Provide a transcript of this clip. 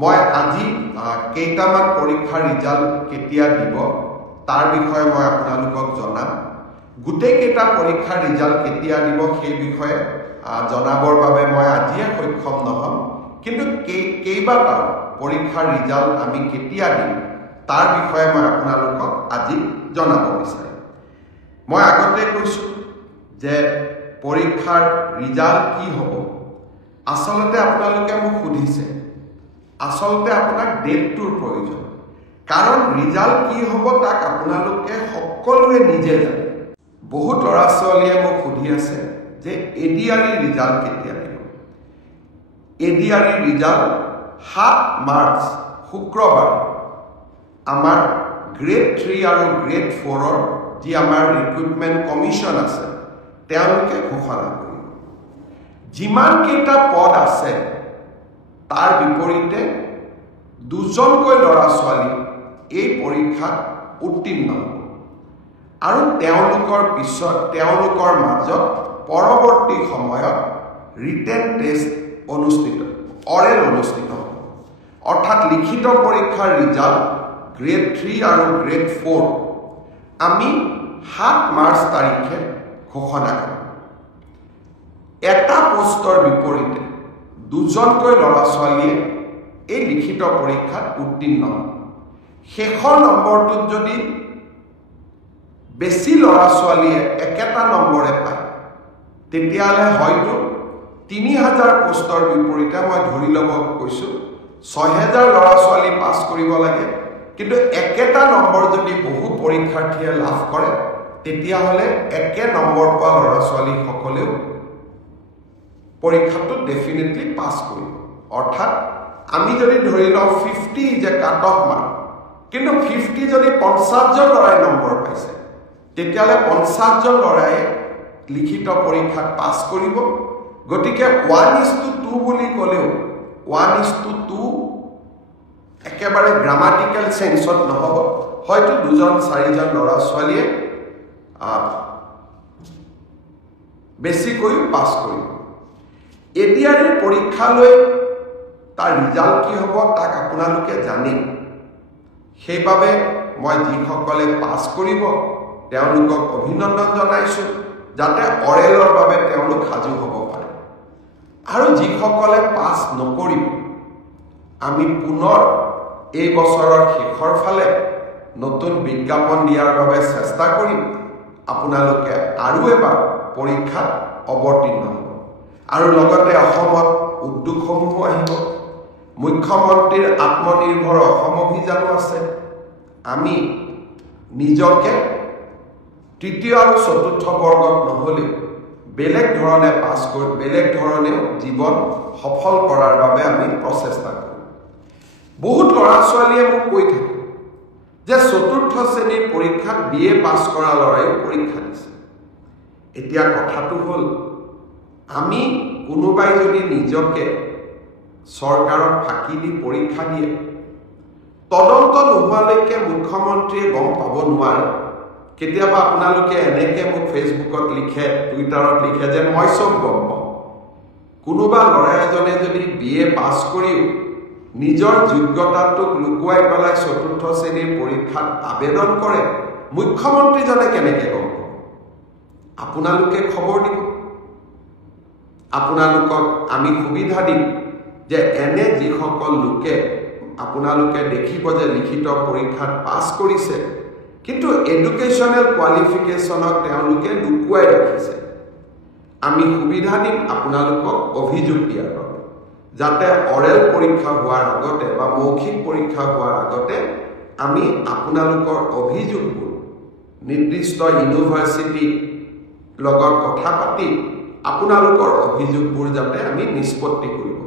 মই আজি কেইটামান পৰীক্ষাৰ ৰিজাল্ট কেতিয়া দিব তাৰ বিষয়ে মই আপোনালোকক জনাম গোটেই কেইটা পৰীক্ষাৰ ৰিজাল্ট কেতিয়া দিব সেই বিষয়ে জনাবৰ বাবে মই আজিয়ে সক্ষম নহম কিন্তু কেইবাটা পৰীক্ষাৰ ৰিজাল্ট আমি কেতিয়া দিম তাৰ বিষয়ে মই আপোনালোকক আজি জনাব বিচাৰিম মই আগতে কৈছো যে পৰীক্ষাৰ ৰিজাল্ট কি হ'ব আসলতে আপোনালোকে মোক সুধিছে আসলতে আপোনাক ডেটটোৰ প্ৰয়োজন কাৰণ ৰিজাল্ট কি হ'ব তাক আপোনালোকে সকলোৱে নিজে জানে বহুত ল'ৰা ছোৱালীয়ে মোক সুধি আছে যে এডিআৰই ৰিজাল্ট কেতিয়া দিব এডিআৰই ৰিজাল্ট 7 মাৰ্চ শুক্ৰবাৰ আমাৰ গ্ৰেড 3 আৰু গ্ৰেড 4 ৰ যি আমাৰ ৰিক্ৰুটমেন্ট কমিশন আছে তেওঁলোকে ঘোষণা কৰিব যিমান কেইটা পদ আছে তাৰ বিপৰীতে দুজনকৈ ল'ৰা ছোৱালী এই পৰীক্ষাত উত্তীৰ্ণ হ'ব আৰু তেওঁলোকৰ পিছত তেওঁলোকৰ মাজত পৰৱৰ্তী সময়ত ৰিটেন টেষ্ট অনুষ্ঠিত অৰেল অনুষ্ঠিত হ'ব অৰ্থাৎ লিখিত পৰীক্ষাৰ ৰিজাল্ট গ্ৰেড 3 আৰু গ্ৰেড 4 আমি 7 মাৰ্চ তাৰিখে ঘোষণা কৰিম এটা পোষ্টৰ বিপৰীতে দুজনকৈ ল'ৰা ছোৱালীয়ে এই লিখিত পৰীক্ষাত উত্তীৰ্ণ হ'ব শেষৰ নম্বৰটোত যদি বেছি ল'ৰা ছোৱালীয়ে একেটা নম্বৰে পায় তেতিয়ালে হয়তো 3000 পোষ্টৰ বিপৰীতে মই ধৰি ল'ব কৈছো 6000 ল'ৰা ছোৱালী পাছ কৰিব লাগে কিন্তু একেটা নম্বৰ যদি বহু পৰীক্ষাৰ্থীয়ে লাভ কৰে তেতিয়াহলে একে নম্বৰ পোৱা ল'ৰা ছোৱালী সকলেও পৰীক্ষাটো ডেফিনেটলি পাছ কৰিব অৰ্থাৎ আমি যদি ধৰি লওঁ 50 যে কাট অফ মাৰ্ক কিন্তু 50 যদি 50 জন ল'ৰাই নম্বৰ পাইছে তেতিয়ালে 50 জন ল'ৰাই লিখিত পৰীক্ষাত পাছ কৰিব গতিকে 1:2 বুলি ক'লেও 1:2 একেবাৰে গ্ৰামাটিক্যাল সেন্সত নহব হয়তো দুজন চাৰিজন ল'ৰা ছোৱালীয়ে বেছিকৈ পাছ কৰিব এডিআৰই পৰীক্ষালৈ তাৰ ৰিজাল্ট কি হ'ব তাক আপোনালোকে জানে সেইবাবে মই যিসকলে পাছ কৰিব তেওঁলোকক অভিনন্দন জনাইছো যাতে অৰেলৰ বাবে তেওঁলোক সাজু হ'ব পাৰে আৰু যিসকলে পাছ নকৰিব আমি পুনৰ এই বছৰৰ শেষৰ ফালে নতুন বিজ্ঞাপন দিয়াৰ বাবে চেষ্টা কৰিম আপোনালোকে আৰু এবাৰ পৰীক্ষাত অৱতীৰ্ণ হ'ব আৰু লগতে অসমত উদ্যোগসমূহ আহিব মুখ্যমন্ত্ৰীৰ আত্মনিৰ্ভৰ অসম অভিযানো আছে আমি নিজকে তৃতীয় আৰু চতুৰ্থ বৰ্গত নহলে বেলেগ ধৰণে পাছ কৰি বেলেগ ধৰণে জীৱন সফল কৰাৰ বাবে আমি প্ৰচেষ্টা কৰিম বহুত ল'ৰা ছোৱালীয়ে মোক কৈ থাকে যে চতুৰ্থ শ্ৰেণীৰ পৰীক্ষাত বিএ পাছ কৰা ল'ৰাই পৰীক্ষা দিছে এতিয়া কথাটো হ'ল আমি কোনোবাই যদি নিজকে চৰকাৰক ফাঁকি দি পৰীক্ষা দিয়ে তদন্ত নোহোৱালৈকে মুখ্যমন্ত্ৰীয়ে গম পাব নোৱাৰে কেতিয়াবা আপোনালোকে এনেকে মোক ফেচবুকত লিখে টুইটাৰত লিখে যে মই সব গম পাওঁ কোনোবা ল'ৰা এজনে যদি বিএ পাছ কৰিও নিজৰ যোগ্যতাটোক লুকুৱাই পেলাই চতুৰ্থ শ্ৰেণীৰ পৰীক্ষাত আবেদন কৰে মুখ্যমন্ত্ৰীজনে কেনেকৈ গম পাব আপোনালোকে খবৰ দিব আপোনালোকক আমি সুবিধা দিম যে এনে যিসকল লোকে আপোনালোকে দেখিব যে লিখিত পৰীক্ষাত পাছ কৰিছে কিন্তু এডুকেশ্যনেল কোৱালিফিকেশ্যনক তেওঁলোকে লুকুৱাই ৰাখিছে আমি সুবিধা দিম আপোনালোকক অভিযোগ দিয়াৰ বাবে যাতে অৰেল পৰীক্ষা হোৱাৰ আগতে বা মৌখিক পৰীক্ষা হোৱাৰ আগতে আমি আপোনালোকৰ অভিযোগবোৰ নিৰ্দিষ্ট ইউনিভাৰ্চিটি লগত কথা পাতি আপোনালোকৰ অভিযোগবোৰ যাতে আমি নিষ্পত্তি কৰিব